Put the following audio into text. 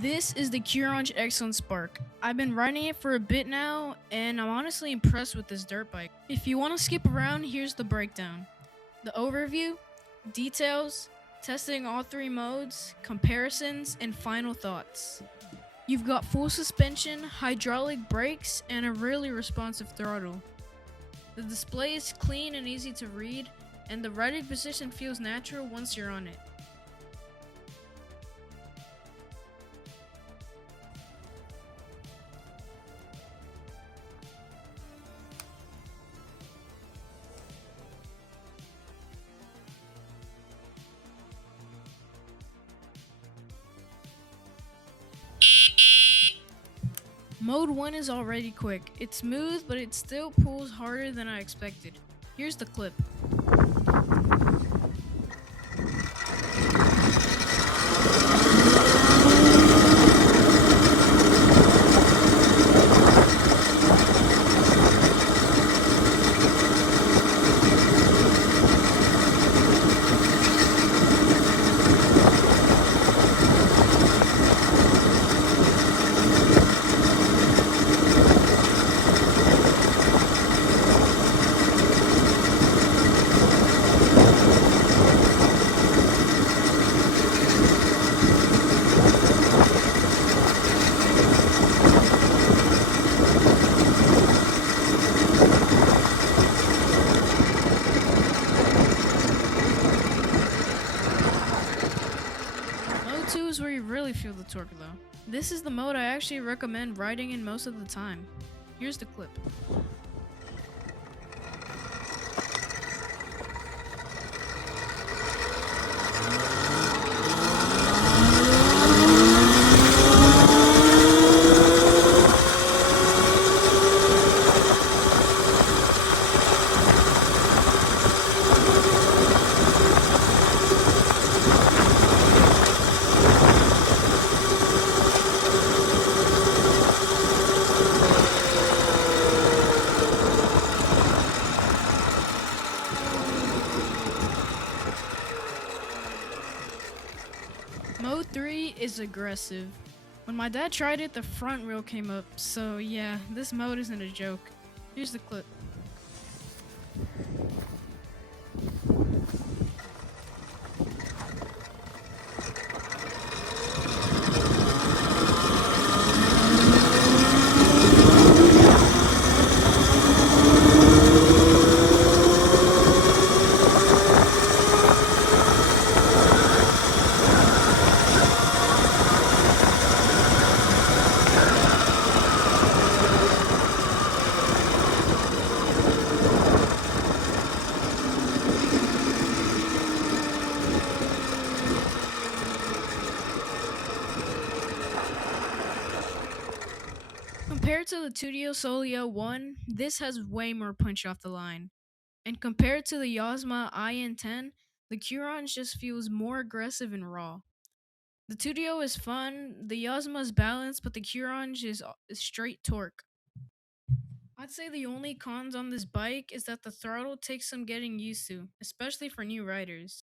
This is the Qronge X1 Spark. I've been riding it for a bit now, and I'm honestly impressed with this dirt bike. If you want to skip around, here's the breakdown. The overview, details, testing all three modes, comparisons, and final thoughts. You've got full suspension, hydraulic brakes, and a really responsive throttle. The display is clean and easy to read, and the riding position feels natural once you're on it. Mode 1 is already quick. It's smooth, but it still pulls harder than I expected. Here's the clip. Mode 2 is where you really feel the torque though. This is the mode I actually recommend riding in most of the time. Here's the clip. Mode 3 is aggressive. When my dad tried it, the front wheel came up, so yeah, this mode isn't a joke. Here's the clip. Compared to the Tuttio Soleil 1, this has way more punch off the line. And compared to the Yozma IN10, the Qronge just feels more aggressive and raw. The Tuttio is fun, the Yozma is balanced, but the Qronge is straight torque. I'd say the only cons on this bike is that the throttle takes some getting used to, especially for new riders.